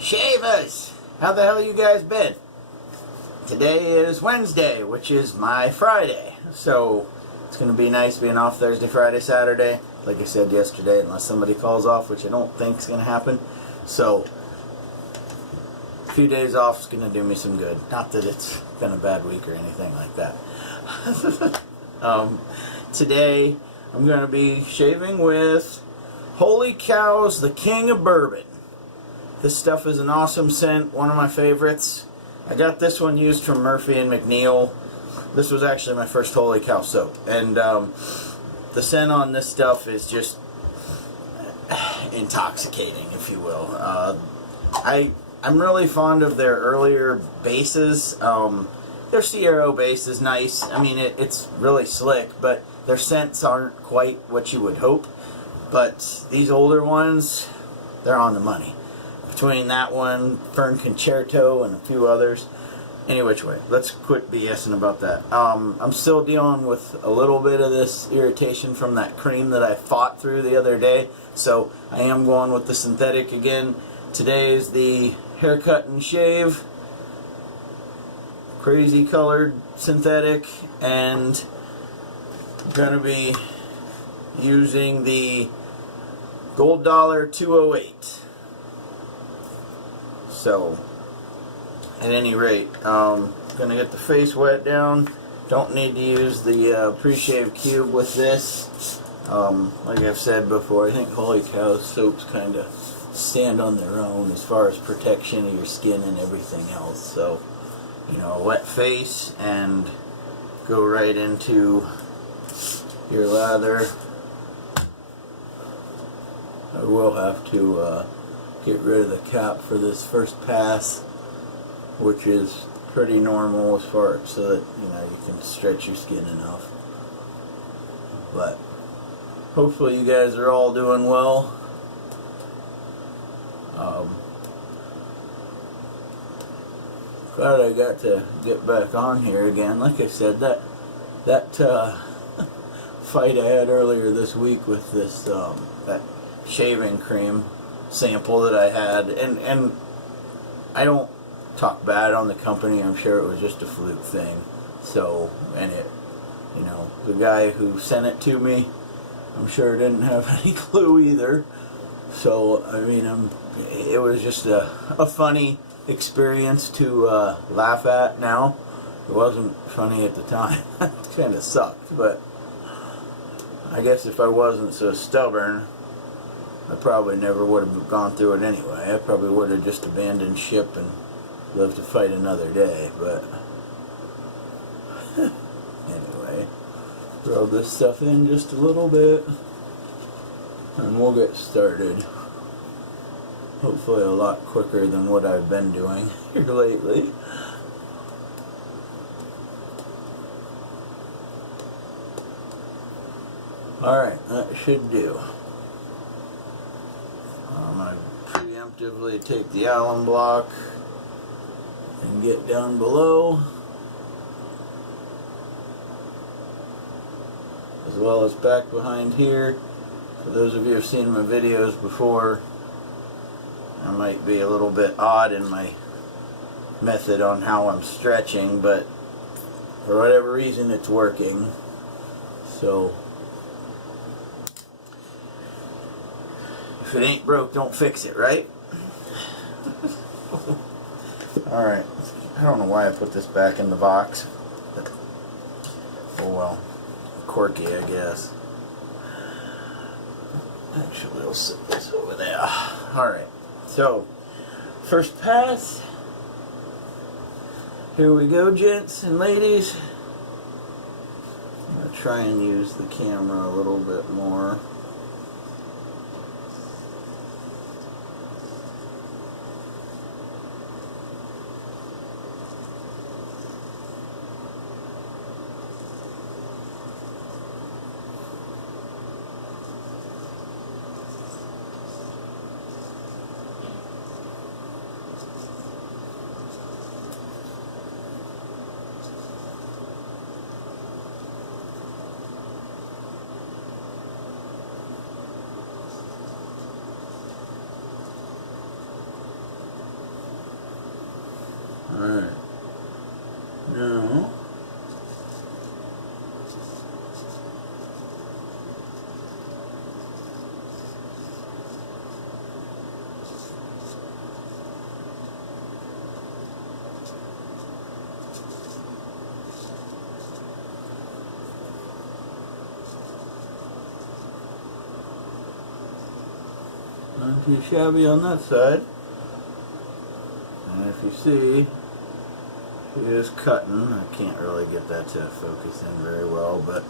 Shavers! How the hell you guys been? Today is Wednesday, which is my Friday. So, it's going to be nice being off Thursday, Friday, Saturday. Like I said yesterday, unless somebody calls off, which I don't think is going to happen. So, a few days off is going to do me some good. Not that it's been a bad week or anything like that. Today, I'm going to be shaving with Holy Cows, the King of Bourbon. This stuff is an awesome scent, one of my favorites. I got this one used from Murphy and McNeil. This was actually my first Holy Cow soap. And the scent on this stuff is just intoxicating, if you will. I'm really fond of their earlier bases. Their CRO base is nice. I mean, it's really slick, but their scents aren't quite what you would hope. But these older ones, they're on the money. Between that one, Fern Concerto, and a few others. Any which way, let's quit BSing about that. I'm still dealing with a little bit of this irritation from that cream that I fought through the other day. So I am going with the synthetic again. Today is the haircut and shave. Crazy colored synthetic. And I'm going to be using the Gold Dollar 208. So, at any rate, gonna get the face wet down. Don't need to use the pre-shave cube with this. Like I've said before, I think Holy Cow soaps kind of stand on their own as far as protection of your skin and everything else. So, you know, a wet face and go right into your lather. I will have to get rid of the cap for this first pass, which is pretty normal as far as so that you can stretch your skin enough. But hopefully you guys are all doing well. Glad I got to get back on here again. Like I said, that fight I had earlier this week with this that shaving cream sample that I had, and I don't talk bad on the company. I'm sure it was just a fluke thing. So, and it, the guy who sent it to me, I'm sure didn't have any clue either. So, I mean, it was just a funny experience to laugh at now. It wasn't funny at the time. It kind of sucked, but I guess if I wasn't so stubborn, I probably never would have gone through it anyway. I probably would have just abandoned ship and lived to fight another day, but anyway, rub this stuff in just a little bit and we'll get started. Hopefully a lot quicker than what I've been doing here lately. Alright, that should do. I'm going to preemptively take the alum block and get down below, as well as back behind here. For those of you who have seen my videos before, I might be a little bit odd in my method on how I'm stretching, but for whatever reason it's working. So if it ain't broke, don't fix it, right? Alright, I don't know why I put this back in the box, but oh well, quirky I guess. Actually, I'll set this over there. Alright, so first pass. Here we go, gents and ladies. I'm going to try and use the camera a little bit more. Not too shabby on that side. And if you see, she is cutting. I can't really get that to focus in very well, but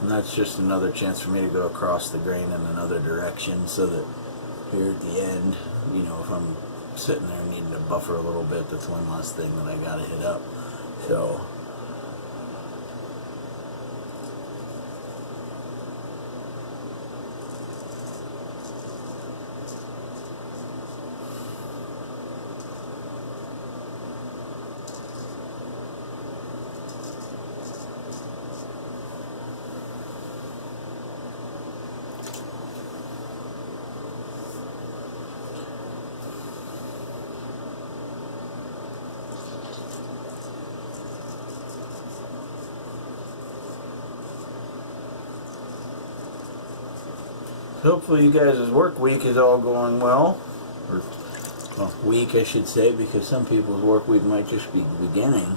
and that's just another chance for me to go across the grain in another direction, so that here at the end, you know, if I'm sitting there needing to buffer a little bit, that's one less thing that I gotta hit up. So hopefully you guys' work week is all going well. Or, well, week I should say, because some people's work week might just be beginning.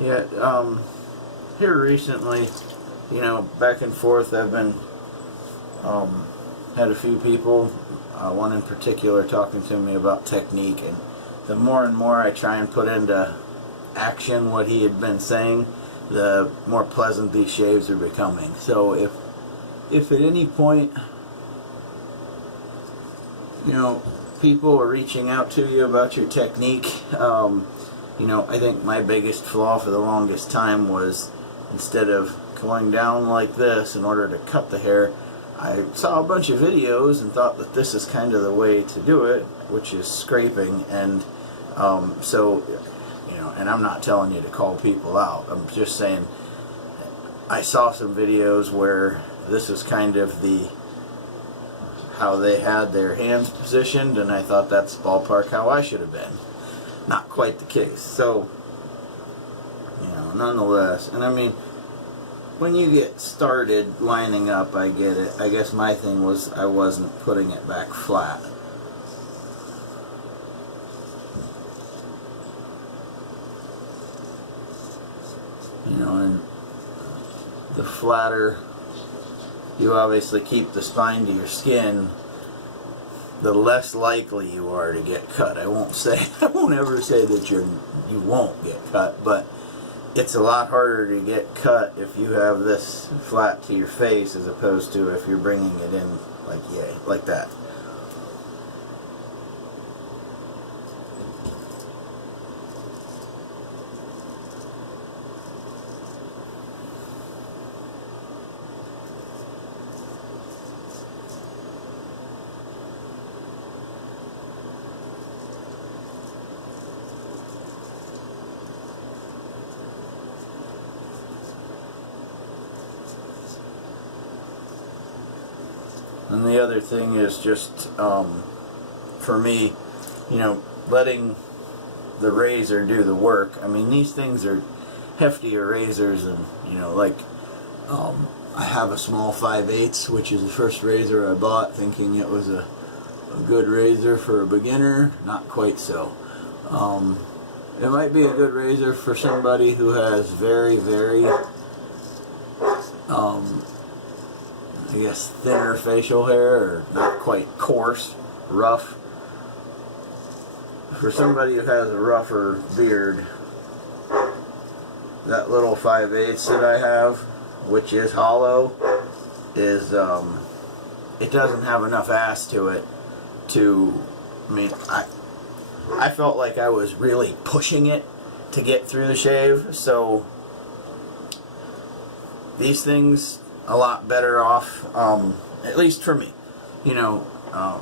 Yeah, here recently, you know, back and forth, I've been, had a few people, one in particular, talking to me about technique, and the more and more I try and put into action what he had been saying, the more pleasant these shaves are becoming. So if at any point, you know, people are reaching out to you about your technique, you know, I think my biggest flaw for the longest time was, instead of going down like this in order to cut the hair, I saw a bunch of videos and thought that this is kind of the way to do it, which is scraping. And so, you know, and I'm not telling you to call people out, I'm just saying I saw some videos where this is kind of how they had their hands positioned, and I thought that's ballpark how I should have been. Not quite the case. So, you know, nonetheless, and I mean, when you get started lining up, I get it. I guess my thing was I wasn't putting it back flat. You know, and the flatter you obviously keep the spine to your skin, the less likely you are to get cut. I won't ever say that you won't get cut, but it's a lot harder to get cut if you have this flat to your face as opposed to if you're bringing it in like that. And the other thing is just, for me, you know, letting the razor do the work. I mean, these things are heftier razors, and, you know, like, I have a small 5/8, which is the first razor I bought, thinking it was a good razor for a beginner. Not quite so. It might be a good razor for somebody who has very, very, I guess, thinner facial hair, or not quite coarse, rough. For somebody who has a rougher beard, that little 5/8 that I have, which is hollow, is, it doesn't have enough ass to it to, I mean, I felt like I was really pushing it to get through the shave, so these things a lot better off, at least for me, you know,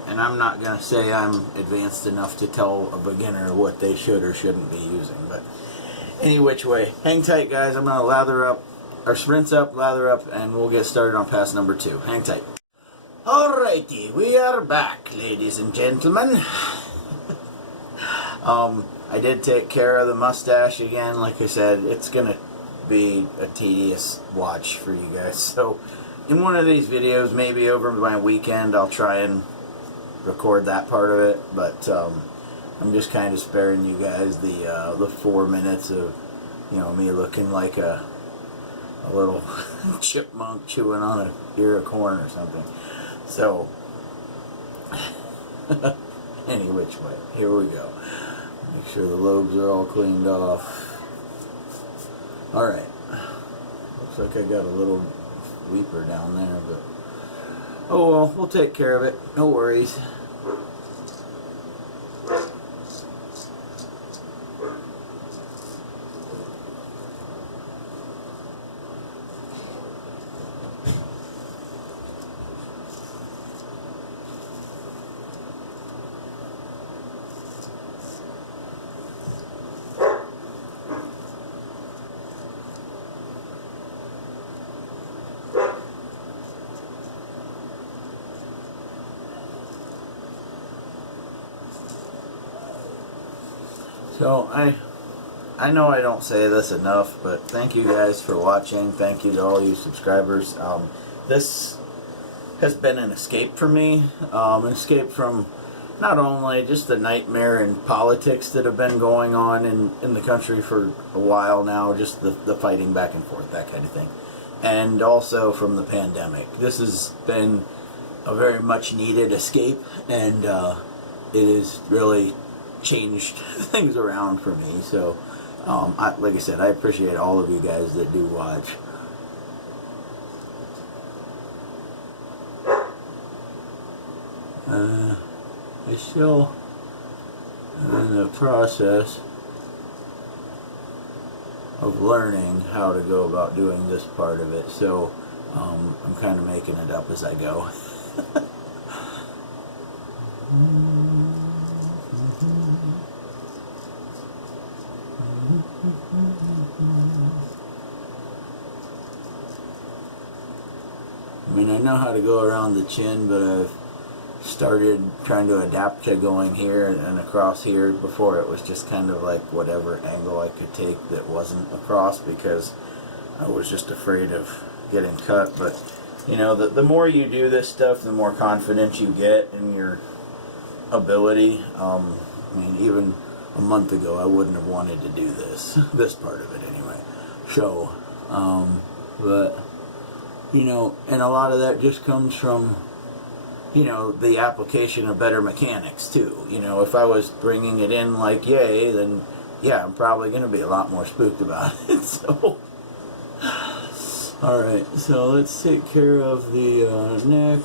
and I'm not going to say I'm advanced enough to tell a beginner what they should or shouldn't be using, but any which way, hang tight guys. I'm going to lather up, or rinse up, lather up, and we'll get started on pass number 2. Hang tight. Alrighty, we are back, ladies and gentlemen. I did take care of the mustache again. Like I said, it's gonna be a tedious watch for you guys. So, in one of these videos, maybe over my weekend, I'll try and record that part of it. But I'm just kind of sparing you guys the 4 minutes of, you know, me looking like a little chipmunk chewing on a ear of corn or something. So, any which way, here we go. Make sure the lobes are all cleaned off. Alright. Looks like I got a little weeper down there, but oh well, we'll take care of it. No worries. So, I know I don't say this enough, but thank you guys for watching. Thank you to all you subscribers. This has been an escape for me. An escape from not only just the nightmare and politics that have been going on in the country for a while now, just the fighting back and forth, that kind of thing, and also from the pandemic. This has been a very much needed escape, and it has really changed things around for me. So like I said, I appreciate all of you guys that do watch. I still in the process of learning how to go about doing this part of it, so I'm kind of making it up as I go. I mean, I know how to go around the chin, but I've started trying to adapt to going here and across here. Before, it was just kind of like whatever angle I could take that wasn't across, because I was just afraid of getting cut. But, you know, the more you do this stuff, the more confidence you get in your ability. I mean, even a month ago, I wouldn't have wanted to do this part of it anyway. So, but, you know, and a lot of that just comes from, you know, the application of better mechanics too. You know, if I was bringing it in like yay, then yeah, I'm probably going to be a lot more spooked about it. So, alright, so let's take care of the neck.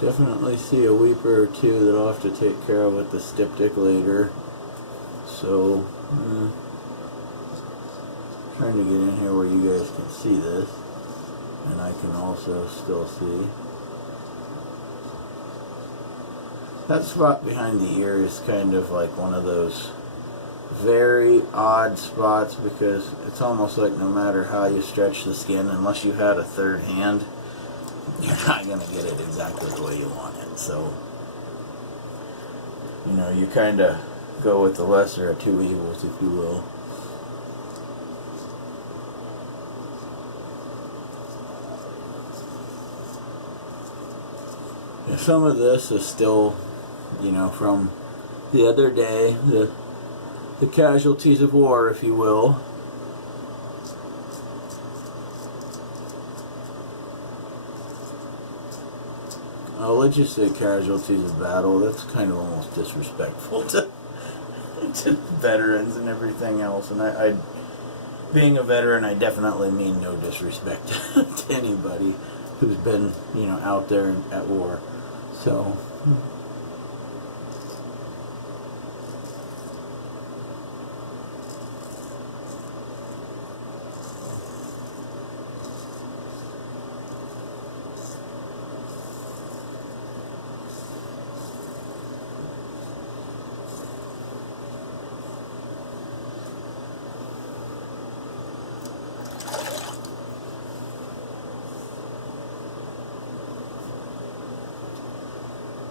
Definitely see a weeper or two that I'll have to take care of with the styptic later. So, trying to get in here where you guys can see this, and I can also still see. That spot behind the ear is kind of like one of those very odd spots, because it's almost like no matter how you stretch the skin, unless you had a third hand, you're not going to get it exactly the way you want it. So, you know, you kind of go with the lesser of two evils, if you will. And some of this is still, you know, from the other day, the casualties of war, if you will. Let's just say casualties of battle. That's kind of almost disrespectful to veterans and everything else. And I, being a veteran, I definitely mean no disrespect to anybody who's been, you know, out there at war. So,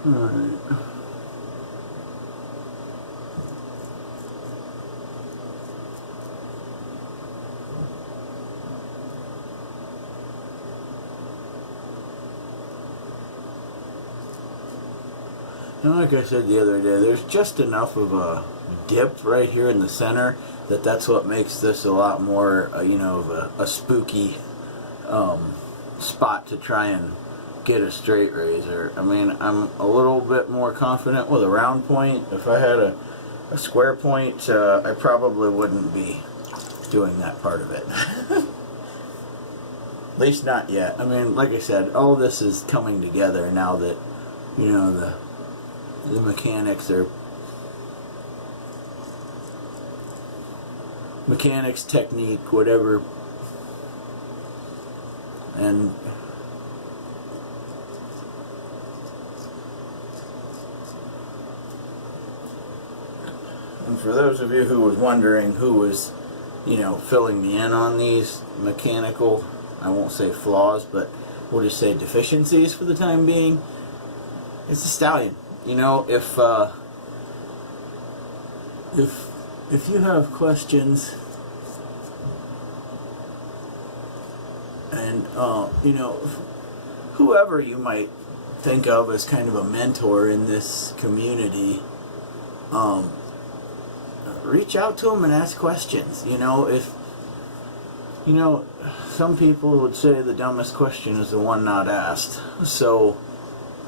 Alright. And like I said the other day, there's just enough of a dip right here in the center that's what makes this a lot more, you know, of a spooky spot to try and get a straight razor. I mean, I'm a little bit more confident with a round point. If I had a square point, I probably wouldn't be doing that part of it. At least not yet. I mean, like I said, all this is coming together now that, you know, the mechanics technique, whatever, and for those of you who was wondering who was, you know, filling me in on these mechanical, I won't say flaws, but we'll just say deficiencies for the time being, it's the Stallion. You know, if you have questions and you know, whoever you might think of as kind of a mentor in this community, reach out to them and ask questions. You know, if you know, some people would say the dumbest question is the one not asked. So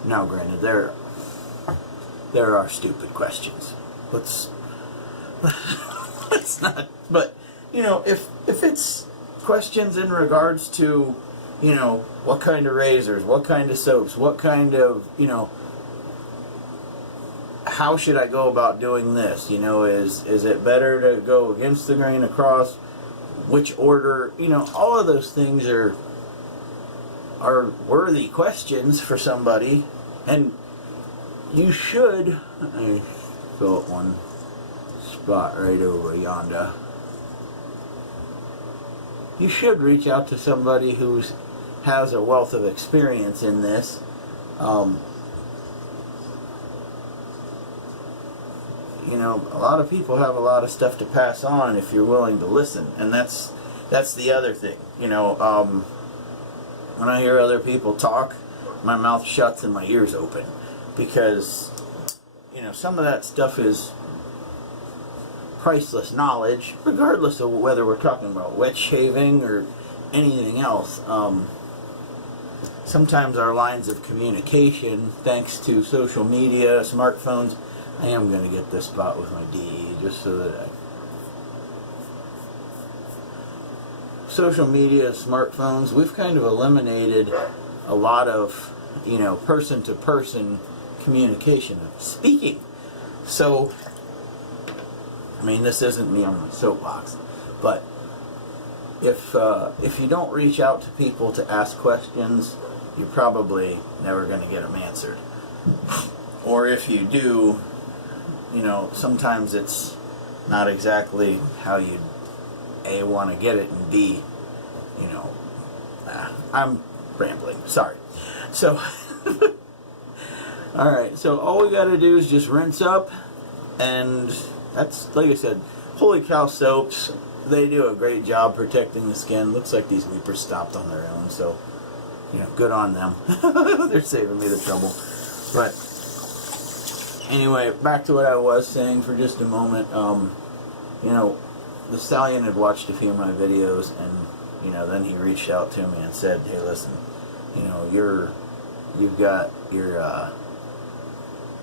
now, granted, there are stupid questions. Let's not. But you know, if it's questions in regards to, you know, what kind of razors, what kind of soaps, what kind of, you know, how should I go about doing this? You know, is it better to go against the grain across? Which order? You know, all of those things are worthy questions for somebody, and you should. I fill it one spot right over yonder. You should reach out to somebody who has a wealth of experience in this. You know, a lot of people have a lot of stuff to pass on if you're willing to listen, and that's the other thing. You know, when I hear other people talk, my mouth shuts and my ears open, because, you know, some of that stuff is priceless knowledge, regardless of whether we're talking about wet shaving or anything else. Sometimes our lines of communication, thanks to social media, smartphones, I am going to get this spot with my DE just so that social media, smartphones, we've kind of eliminated a lot of, you know, person-to-person communication of speaking. So, I mean, this isn't me on my soapbox, but if you don't reach out to people to ask questions, you're probably never going to get them answered. Or if you do, you know, sometimes it's not exactly how you A, want to get it, and B, you know, I'm rambling, sorry. So, alright, so all we got to do is just rinse up, and that's, like I said, Holy Cow soaps, they do a great job protecting the skin. Looks like these weepers stopped on their own, so, you know, good on them. They're saving me the trouble. But anyway, back to what I was saying for just a moment. You know, the Stallion had watched a few of my videos, and, you know, then he reached out to me and said, hey, listen, you know, you've got your,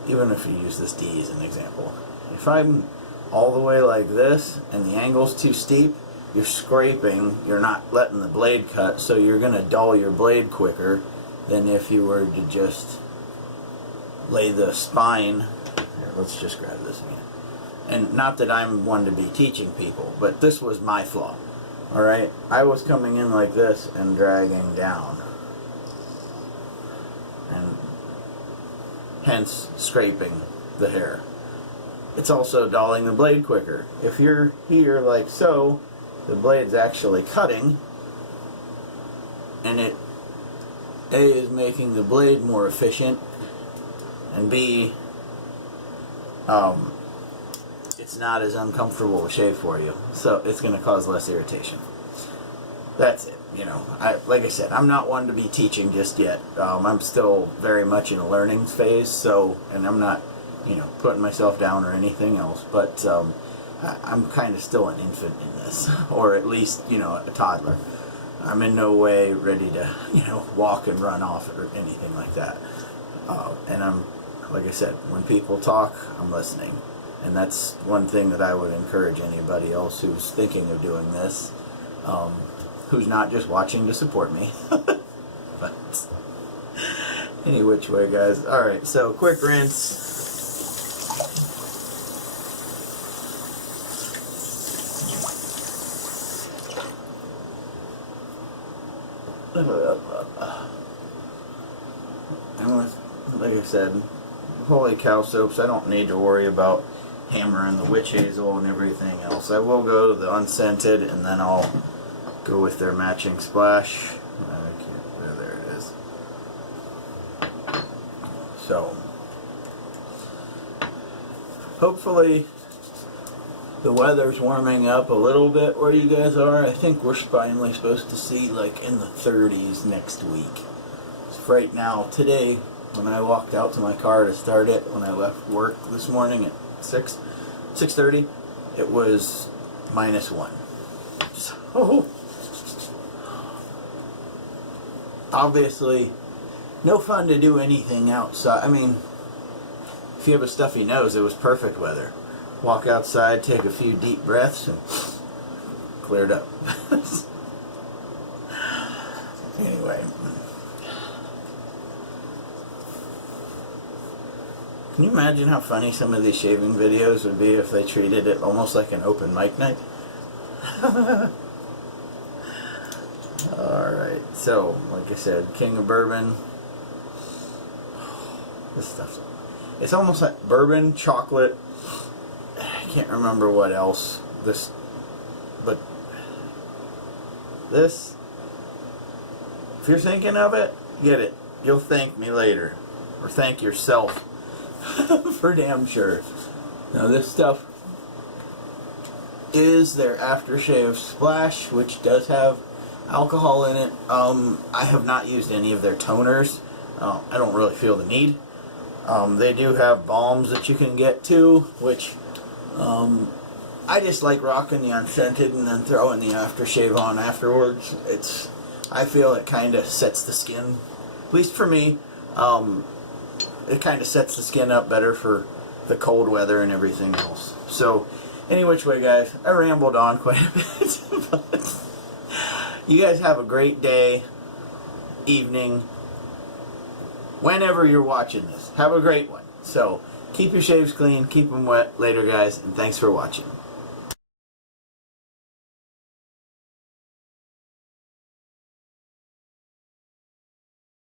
even if you use this D as an example, if I'm all the way like this and the angle's too steep, you're scraping, you're not letting the blade cut, so you're going to dull your blade quicker than if you were to just lay the spine. Here, let's just grab this again. And not that I'm one to be teaching people, but this was my flaw. Alright? I was coming in like this and dragging down, and hence scraping the hair. It's also dulling the blade quicker. If you're here like so, the blade's actually cutting, and it A is making the blade more efficient, and B, it's not as uncomfortable to shave for you, so it's going to cause less irritation. That's it. You know, like I said, I'm not one to be teaching just yet. I'm still very much in a learning phase, so, and I'm not, you know, putting myself down or anything else, but I'm kind of still an infant in this, or at least, you know, a toddler. I'm in no way ready to, you know, walk and run off or anything like that. And I'm, like I said, when people talk, I'm listening. And that's one thing that I would encourage anybody else who's thinking of doing this, who's not just watching to support me. But any which way, guys. Alright, so quick rinse. And with, like I said, holy cow soaps, I don't need to worry about hammering the witch hazel and everything else. I will go to the unscented, and then I'll go with their matching splash. There it is. So, hopefully the weather's warming up a little bit where you guys are. I think we're finally supposed to see like in the 30s next week. So right now, today, when I walked out to my car to start it, when I left work this morning at 6:30, it was -1. So, obviously, no fun to do anything outside. I mean, if you have a stuffy nose, it was perfect weather. Walk outside, take a few deep breaths, and cleared up. Anyway. Can you imagine how funny some of these shaving videos would be if they treated it almost like an open mic night? Alright, so, like I said, King of Bourbon. This stuff's... It's almost like bourbon, chocolate... I can't remember what else. But this, if you're thinking of it, get it. You'll thank me later. Or thank yourself. For damn sure. Now this stuff is their aftershave splash, which does have alcohol in it. I have not used any of their toners. I don't really feel the need. They do have balms that you can get too, which I just like rocking the unscented and then throwing the aftershave on afterwards. I feel it kind of sets the skin, at least for me, it kind of sets the skin up better for the cold weather and everything else. So, any which way, guys, I rambled on quite a bit, but you guys have a great day, evening, whenever you're watching this. Have a great one. So, keep your shaves clean, keep them wet. Later, guys, and thanks for watching.